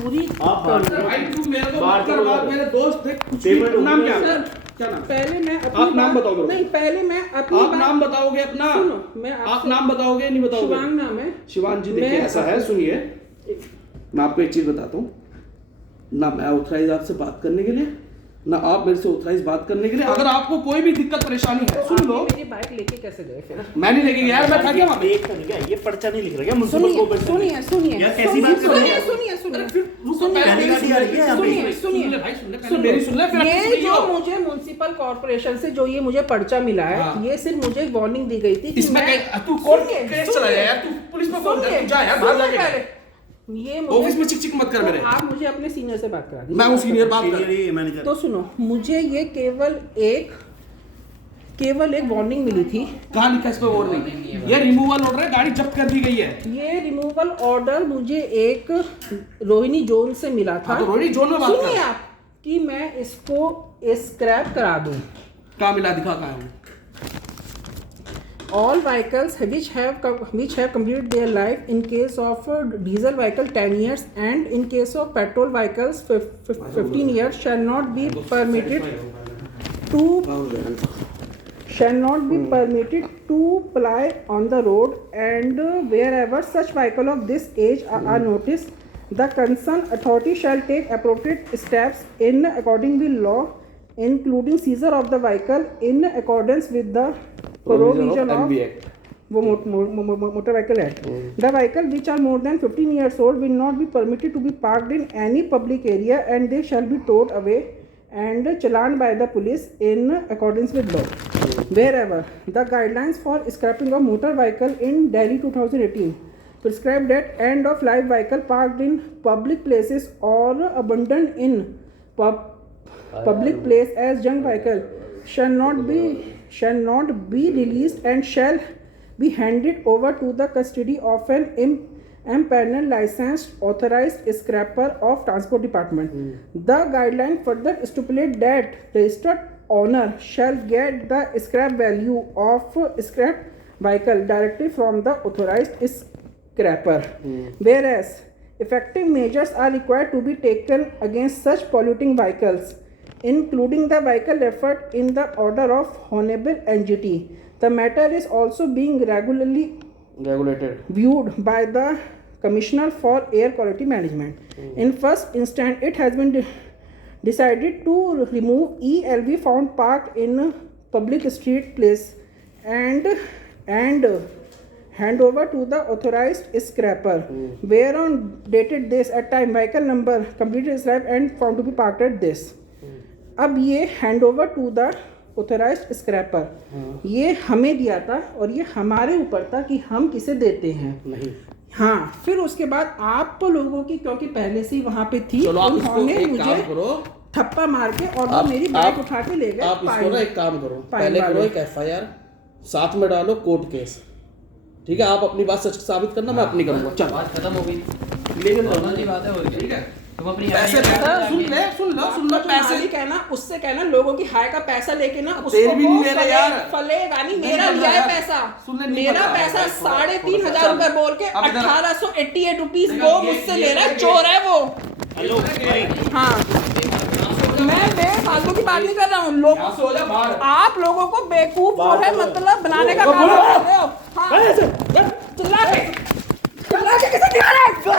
पूरी भाई तू मेरे को बात कर, बात मेरे दोस्त थे। नाम क्या है? क्या नाम? पहले मैं आप नाम बताओगे? नहीं, पहले मैं अपनी आप नाम बताओगे अपना? सुनो, मैं आप नाम बताओगे नहीं बताओगे? शिवांग नाम है। शिवांग जी देखिए ऐसा है, सुनिए मैं आपको एक चीज बताता हूँ ना, मैं ऑथराइज आपसे बात करने के लिए ना आप मेरे से ऑथराइज बात करने के लिए। अगर आपको कोई भी दिक्कत परेशानी है सुन लो। मेरी बाइक लेके कैसे गए फिर? मैं नहीं लेके गया यार, मैं था क्या वहाँ पे? देख तो नहीं गया, ये पर्चा नहीं लिख रहा क्या म्युनिसिपल कोर्ट? सुनिए सुनिए यार कैसी बात कर रहे हैं? सुनिए सुनिए पहली गाड़ी आ रही है यहाँ पे। सुनिए भाई सुन ले, पहले मेरी सुन ले, फिर ये अपनी जो सुनिए। मुझे म्युनिसिपल कॉर्पोरेशन से जो ये मुझे पर्चा मिला है, हाँ। ये सिर्फ मुझे वार्निंग दी गई थी कि इसमें मैं तू कोर्ट सुनिए, केस चला सुनिए, यार, तू पुलिस में फोन कर, सुनिए, तू जा यार बाहर सुनिए जाके। पहले। ये ऑफिस में चिक चिक मत कर मेरे। तो आप मुझे अपने सीनियर से बात करा दीजिए। मैं हूँ सीनियर, बात कर। Senior manager. तो सुनो, मुझे ये केवल एक वार्निंग मिली थी। कहाँ लिखा इस पे वार्निंग? ये रिमूवल ऑर्डर है, गाड़ी जब्त कर दी गई है। ये रिमूवल ऑर्डर मुझे एक रोहिणी जोन से मिला था। हाँ, तो रोहिणी जोन में बात सुनिए कर। आप कि मैं इसको स्क्रैप करा दूं। कहाँ मिला, दिखा कहाँ है? All vehicles which have completed their life, in case of diesel vehicle 10 years and in case of petrol vehicles 15 years shall not be permitted to ply on the road, and wherever such vehicle of this age are noticed, the concerned authority shall take appropriate steps in according with law, including seizure of the vehicle in accordance with the provision of वो motor vehicle act. The vehicle which are more than 15 years old will not be permitted to be parked in any public area, and they shall be towed away and challaned by the police in accordance with law. Wherever the guidelines for scrapping of motor vehicle in Delhi 2018 prescribed that end of life vehicle parked in public places or abandoned in public place as junk vehicle shall not be released and shall be handed over to the custody of an impaneled licensed authorized scrapper of transport department. The guideline further stipulate that registered owner shall get the scrap value of scrap vehicle directly from the authorized scrapper. Whereas effective measures are required to be taken against such polluting vehicles, including the vehicle referred in the order of Honorable NGT. The matter is also being regulated viewed by the Commissioner for Air Quality Management. In first instance, it has been decided to remove ELV found parked in public street place and hand over to the authorized scrapper, whereon dated this at time vehicle number completely described and found to be parked at this. अब ये hand over to the authorised scrapper ये हमें दिया था और ये हमारे ऊपर था कि हम किसे देते हैं। नहीं। हाँ, फिर उसके बाद आप लोगों की, क्योंकि पहले से ही वहाँ पे थी, चलो आप इसको उन्होंने एक मुझे काम करो, थप्पा मार के और वो मेरी बाइक उठा के ले गए। आप इसको ना एक काम करो, पाइन पहले वाले। करो एक FIR, साथ में डालो कोर्ट केस। ठीक है, आप अपनी बात सच साबित करना, मैं अपनी करूंगा। चल बात खत्म हो गई, ले चलो। नॉर्मल सी बात है। और ठीक है, तुम अपनी पैसे सुन लो पैसे मालिक है ना, उससे कहना लोगों की हाय का पैसा लेके ना उसको तेल भी नहीं ले रहे यार। फलेगा नहीं। नहीं मेरा फल लिया रहा है यार। पैसा, सुनने नहीं मेरा फल रहा पैसा है। 3,500 रुपए बोल के अब इधर- 1888 रुपीज देखो, वो ये- मुझसे ये- ले रहा है, ये- चोर है वो। हेलो भाई, हाँ, मैं बेफालतू की बात नहीं कर रहा हूँ। लोग यहाँ से हो जा बाहर। आप लोगों को बेवकूफ जो है मतलब बनाने का काम कर रहे हो। हाँ, चिल्ला के कैसे दिखा रहा है?